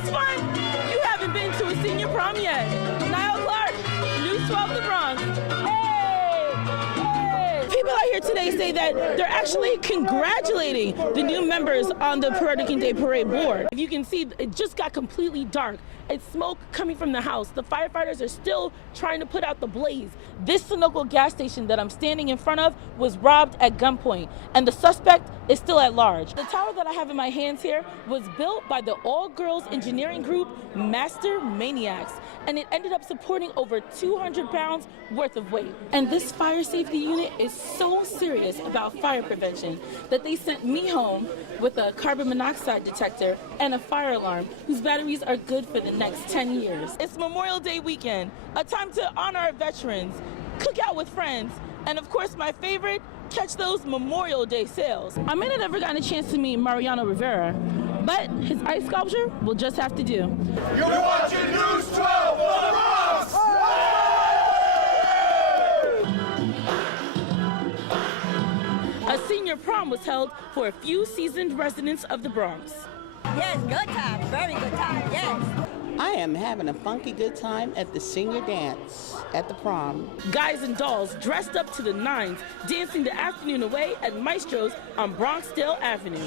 What's fun? You haven't been to a senior prom yet. Niall Clark, News 12 The Bronx. People out here today say that they're actually congratulating the new members on the Puerto Day Parade board. You can see it just got completely dark. It's smoke coming from the house. The firefighters are still trying to put out the blaze. This Sunoco gas station that I'm standing in front of was robbed at gunpoint, and the suspect is still at large. The tower that I have in my hands here was built by the all-girls engineering group Master Maniacs, and it ended up supporting over 200 pounds worth of weight. And this fire safety unit is so serious about fire prevention that they sent me home with a carbon monoxide detector and a fire alarm whose batteries are good for the next 10 years. It's Memorial Day weekend, a time to honor our veterans, cook out with friends, and of course my favorite, catch those Memorial Day sales. I may not have ever gotten a chance to meet Mariano Rivera, but his ice sculpture will just have to do. You're watching News 12 The Bronx! A senior prom was held for a few seasoned residents of the Bronx. Yes, good time, very good time, yes. I am having a funky good time at the senior dance at the prom. Guys and dolls dressed up to the nines, dancing the afternoon away at Maestro's on Bronxdale Avenue.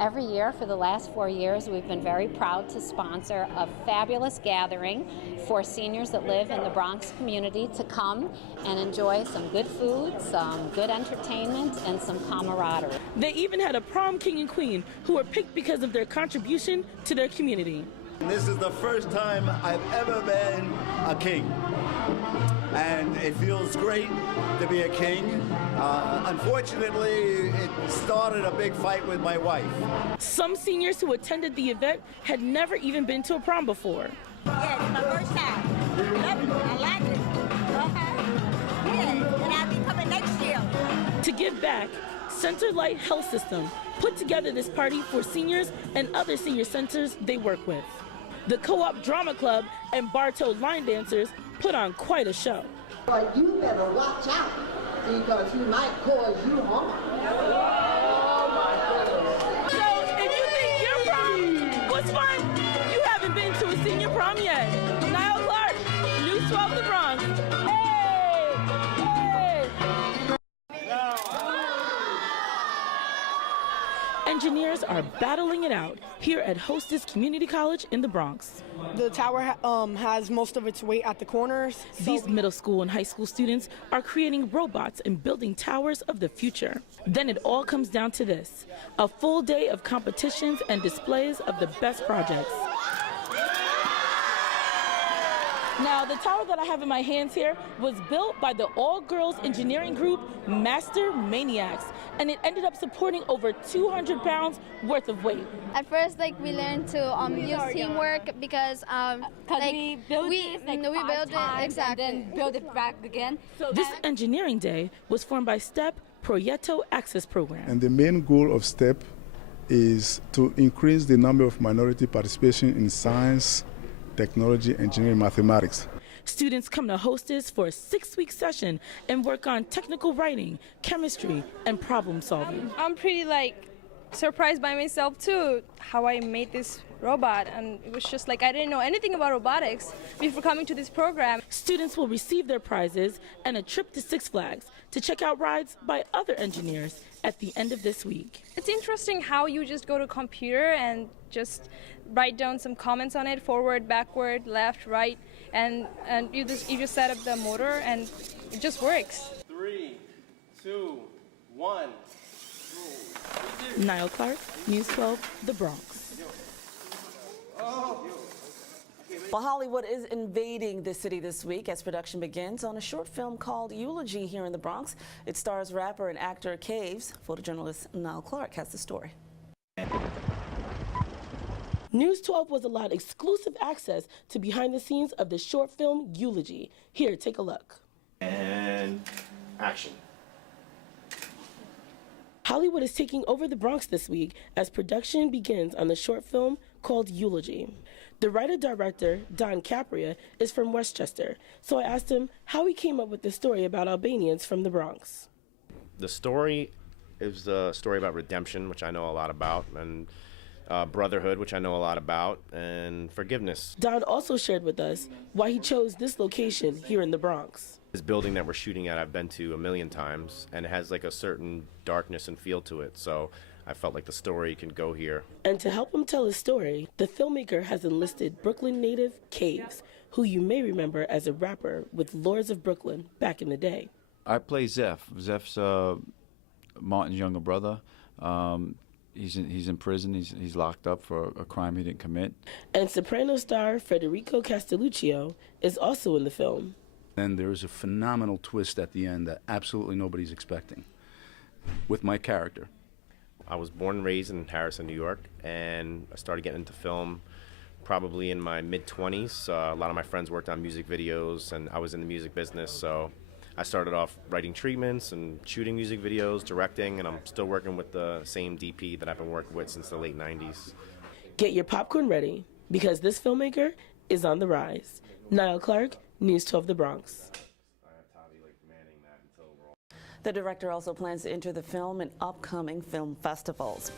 Every year for the last 4 years, we've been very proud to sponsor a fabulous gathering for seniors that live in the Bronx community to come and enjoy some good food, some good entertainment, and some camaraderie. They even had a prom king and queen who were picked because of their contribution to their community. This is the first time I've ever been a king, and it feels great to be a king. Unfortunately, it started a big fight with my wife. Some seniors who attended the event had never even been to a prom before. Yeah, it's my first time. Love it, I like it. Yeah, and I'll be coming next year. To give back, Center Light Health System put together this party for seniors and other senior centers they work with. The Co-op Drama Club and Bartow Line Dancers put on quite a show. But you better watch out because he might cause you harm. So if you think your prom was fun, you haven't been to a senior prom yet. Niall Clark, News 12 The Bronx. Engineers are battling it out here at Hostess Community College in the Bronx. The tower has most of its weight at the corners. These middle school and high school students are creating robots and building towers of the future. Then it all comes down to this, a full day of competitions and displays of the best projects. Now, the tower that I have in my hands here was built by the all-girls engineering group Master Maniacs, and it ended up supporting over 200 pounds worth of weight. At first, we learned to use teamwork because we built it exactly, and then build it back again. This engineering day was formed by STEP Proyecto Access Program. And the main goal of STEP is to increase the number of minority participation in science, technology, engineering, mathematics. Students come to Hostess for a 6-week session and work on technical writing, chemistry, and problem solving. I'm pretty surprised by myself too, how I made this robot, and it was just I didn't know anything about robotics before coming to this program. Students will receive their prizes and a trip to Six Flags to check out rides by other engineers at the end of this week. It's interesting how you just go to a computer and just write down some comments on it, forward, backward, left, right, and you just set up the motor and it just works. 3, 2, 1. Niall Clark, News 12, The Bronx. Well, Hollywood is invading the city this week as production begins on a short film called Eulogy here in the Bronx. It stars rapper and actor Caves. Photojournalist Niall Clark has the story. News 12 was allowed exclusive access to behind the scenes of the short film Eulogy. Here, take a look. And action. Hollywood is taking over the Bronx this week as production begins on the short film called Eulogy. The writer-director, Don Capria, is from Westchester, so I asked him how he came up with the story about Albanians from the Bronx. The story It was a story about redemption, which I know a lot about, and brotherhood, which I know a lot about, and forgiveness. Don also shared with us why he chose this location here in the Bronx. This building that we're shooting at, I've been to a million times, and it has like a certain darkness and feel to it, so I felt like the story can go here. And to help him tell his story, the filmmaker has enlisted Brooklyn native Caves, who you may remember as a rapper with Lords of Brooklyn back in the day. I play Zeph. Zeph's Martin's younger brother. He's in prison. He's locked up for a crime he didn't commit. And soprano star Federico Castelluccio is also in the film. And there is a phenomenal twist at the end that absolutely nobody's expecting with my character. I was born and raised in Harrison, New York, and I started getting into film probably in my mid-20s. A lot of my friends worked on music videos, and I was in the music business, so I started off writing treatments and shooting music videos, directing, and I'm still working with the same DP that I've been working with since the late 90s. Get your popcorn ready, because this filmmaker is on the rise. Niall Clark, News 12 The Bronx. The director also plans to enter the film in upcoming film festivals.